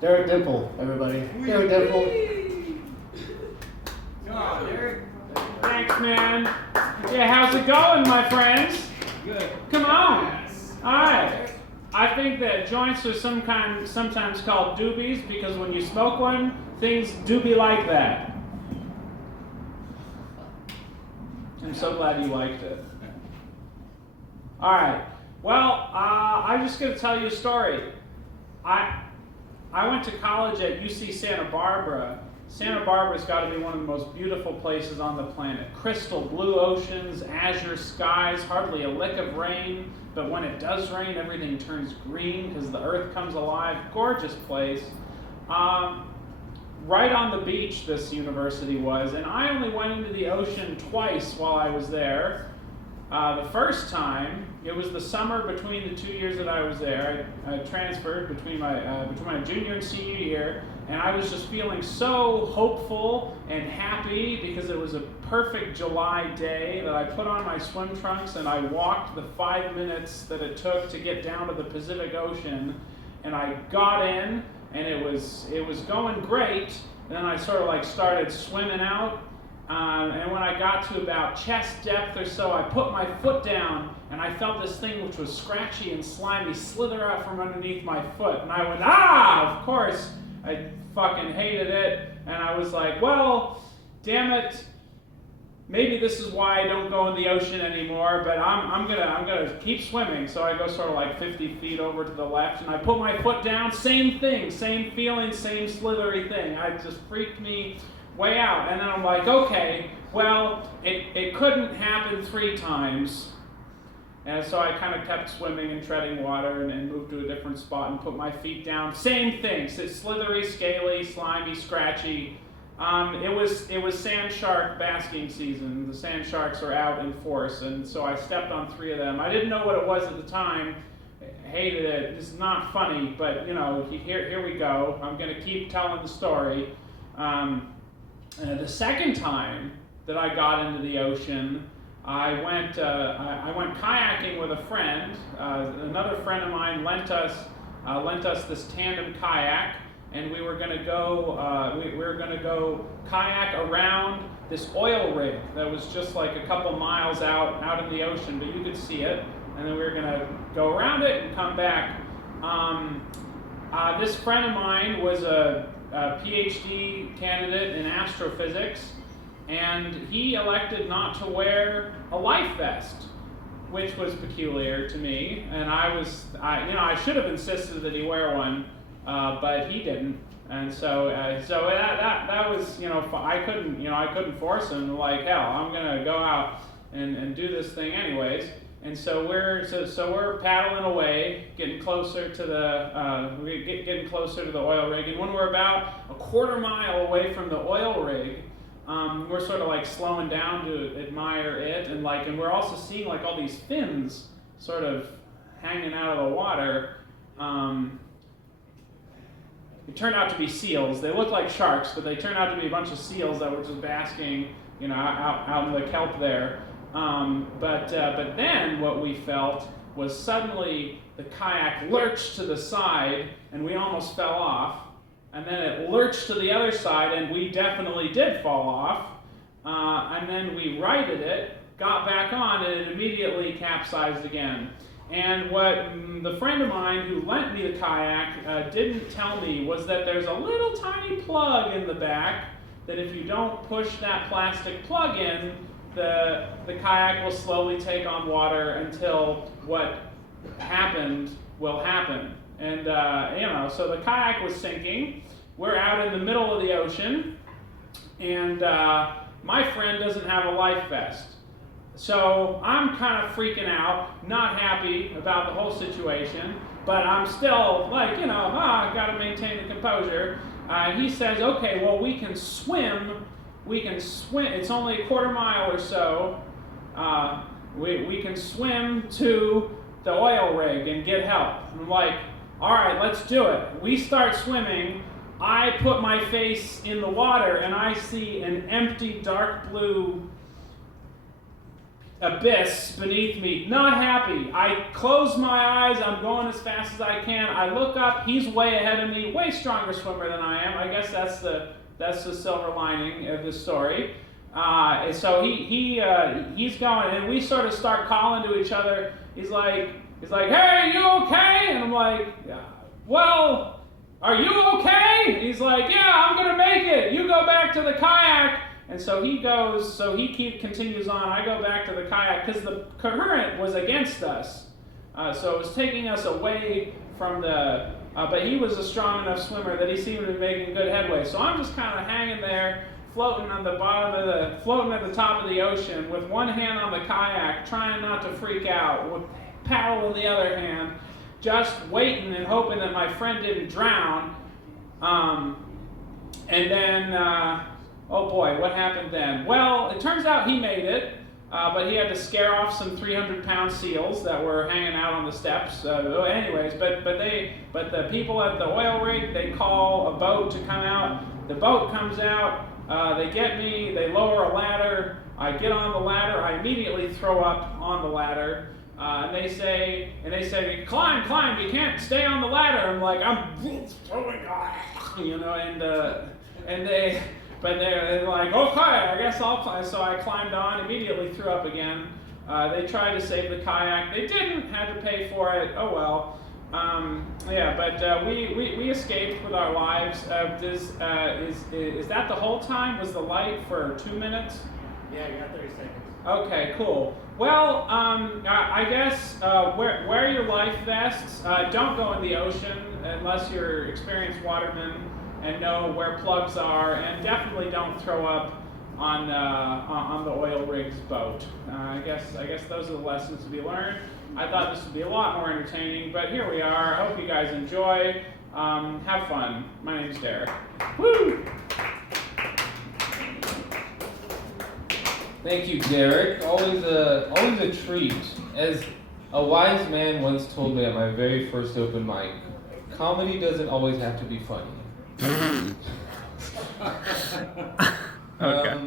Derek Dimpfl, everybody. Derek Dimpfl. Oh, Derek. Thanks, man. Yeah, how's it going, my friends? Good. Come on. Yes. All right. I think that joints are sometimes called doobies because when you smoke one, things do be like that. I'm so glad you liked it. All right. Well, I'm just going to tell you a story. I went to college at UC Santa Barbara. Santa Barbara's got to be one of the most beautiful places on the planet. Crystal blue oceans, azure skies, hardly a lick of rain. But when it does rain, everything turns green because the earth comes alive. Gorgeous place. Right on the beach this university was, and I only went into the ocean twice while I was there. The first time, it was the summer between the 2 years that I was there. I transferred between my junior and senior year, and I was just feeling so hopeful and happy because it was a perfect July day that I put on my swim trunks and I walked the 5 minutes that it took to get down to the Pacific Ocean, and I got in, and it was going great. And then I sort of started swimming out. And when I got to about chest depth or so, I put my foot down, and I felt this thing which was scratchy and slimy slither out from underneath my foot. And I went, ah! Of course, I fucking hated it. And I was like, well, damn it. Maybe this is why I don't go in the ocean anymore, but I'm gonna keep swimming. So I go sort of 50 feet over to the left, and I put my foot down. Same thing, same feeling, same slithery thing. It just freaked me way out. And then I'm like, okay, well, it couldn't happen 3 times. And so I kind of kept swimming and treading water and moved to a different spot and put my feet down. Same thing, so slithery, scaly, slimy, scratchy. It was sand shark basking season. The sand sharks are out in force, and so I stepped on 3 of them. I didn't know what it was at the time. Hated it. This is not funny, but here we go. I'm going to keep telling the story. The second time that I got into the ocean, I went kayaking with a friend. Another friend of mine lent us this tandem kayak, and we were going to go kayak around this oil rig that was just a couple miles out in the ocean, but you could see it. And then we were going to go around it and come back. This friend of mine was a PhD candidate in astrophysics, and he elected not to wear a life vest, which was peculiar to me. And I should have insisted that he wear one, but he didn't. And so that was I couldn't force him. Like, hell, I'm gonna go out and do this thing anyways. And so we're paddling away, getting closer to the oil rig. And when we're about a quarter mile away from the oil rig, we're sort of slowing down to admire it, and we're also seeing all these fins sort of hanging out of the water. It turned out to be seals. They look like sharks, but they turned out to be a bunch of seals that were just basking, out in the kelp there. But then what we felt was suddenly the kayak lurched to the side, and we almost fell off. And then it lurched to the other side, and we definitely did fall off. And then we righted it, got back on, and it immediately capsized again. And what the friend of mine who lent me the kayak didn't tell me was that there's a little tiny plug in the back that if you don't push that plastic plug in, the kayak will slowly take on water until what happened will happen. And, so the kayak was sinking. We're out in the middle of the ocean, and my friend doesn't have a life vest. So I'm kind of freaking out, not happy about the whole situation, but I'm still I got to maintain the composure. He says, okay, well, we can swim. It's only a quarter mile or so. We can swim to the oil rig and get help. I'm like, all right, let's do it. We start swimming. I put my face in the water, and I see an empty dark blue abyss beneath me. Not happy. I close my eyes. I'm going as fast as I can. I look up. He's way ahead of me. Way stronger swimmer than I am. I guess that's the silver lining of the story. And so he's going, and we sort of start calling to each other. He's like, "Hey, you okay?" And I'm like, "Well, are you okay?" And he's like, "Yeah, I'm gonna make it. You go back to the kayak." And so he goes. So he continues on. I go back to the kayak because the current was against us. So it was taking us away from the. But he was a strong enough swimmer that he seemed to be making good headway. So I'm just kind of hanging there, floating at the top of the ocean with one hand on the kayak, trying not to freak out, with paddle in the other hand, just waiting and hoping that my friend didn't drown. And then, oh boy, what happened then? Well, it turns out he made it, but he had to scare off some 300-pound seals that were hanging out on the steps. Anyways, but the people at the oil rig, they call a boat to come out. The boat comes out. They get me, they lower a ladder, I get on the ladder, I immediately throw up on the ladder, and they say, climb, you can't stay on the ladder. I'm like, I'm throwing, they're like, okay, I guess I'll climb. So I climbed on, immediately threw up again. They tried to save the kayak, they didn't, had to pay for it, oh well. We escaped with our lives. Is that the whole time? Was the light for 2 minutes? Yeah, you got 30 seconds. Okay, cool. Well, I guess wear your life vests. Don't go in the ocean unless you're experienced watermen and know where plugs are, and definitely don't throw up on the oil rig's boat. I guess those are the lessons to be learned. I thought this would be a lot more entertaining, but here we are. I hope you guys enjoy. Have fun. My name's Derek. Woo! Thank you, Derek. Always a treat. As a wise man once told me at my very first open mic, comedy doesn't always have to be funny. Okay.